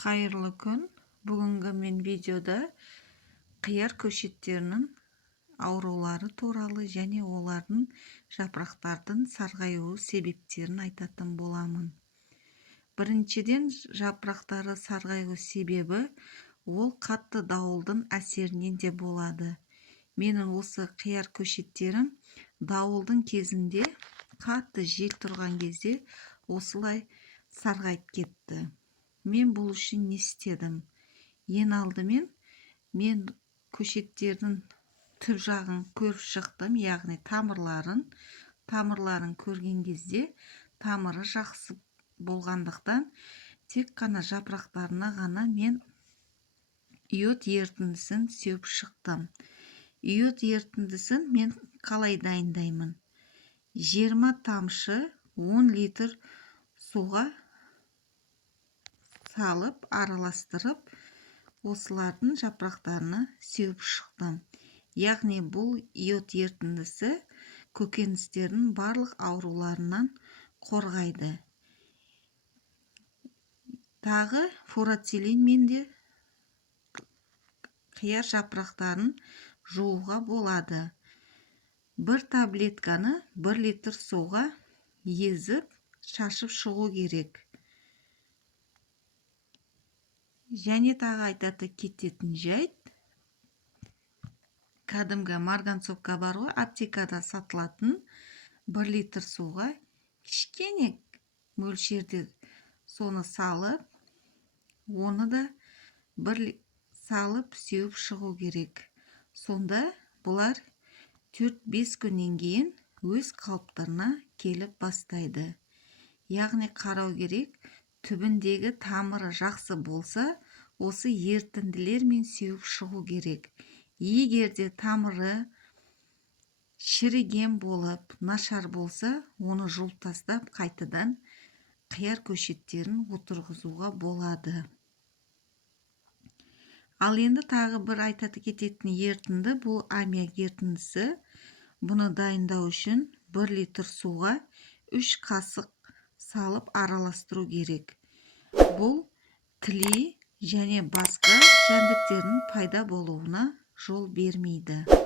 Қайырлы күн. Бүгінгі мен видеода қияр көшеттерінің аурулары туралы және олардың жапырақтардың сарғаюы себептерін айтатын боламын. Біріншіден, жапырақтары сарғаю себебі ол қатты дауылдың әсерінен де болады. Менің осы қияр көшеттерім дауылдың кезінде, қатты жел тұрған кезде осылай сарғайып кетті. Мен бұл үшін не істедім? Ең алдымен мен көшеттердің түр жағын көріп шықтым, яғни тамырларын көрген кезде тамыры жақсы болғандықтан тек қана жапырақтарына ғана мен иод ерітіндісін сеуіп шықтым. Иод ерітіндісін мен қалай дайындаймын? 20 тамшы 10 литр суға салып, араластырып, осылардың жапырақтарына сеуіп шықтым. Яғни бұл иод ерітіндісі көкөністердің барлық ауруларынан қорғайды. Тағы фурацилин менде қияр жапырақтарын жууға болады. Бір таблетканы 1 литр суға езіп, шашып шығу керек. Және тағы айтаты кететін жайт, кәдімгі марганцовка бар ғой, аптекада сатылатын 1 литр суға кішкене мөлшерде соны салып, оны да салып сеуіп шығу керек. Сонда бұлар 4-5 күннен кейін өз қалыптарына келіп бастайды. Яғни қарау керек, түбіндегі тамыры жақсы болса, осы ерітінділермен сеуіп шығу керек. Егерде тамыры шіріген болып, нашар болса, оны жұлып тастап, қайтадан қияр көшеттерін отырғызуға болады. Ал енді тағы бір айтаты кететін ерітінді, бұл аммиак ерітіндісі. Бұны дайындау үшін 1 литр суға 3 қасық салып араластыру керек. Бұл тіле және басқа жәндіктердің пайда болуына жол бермейді.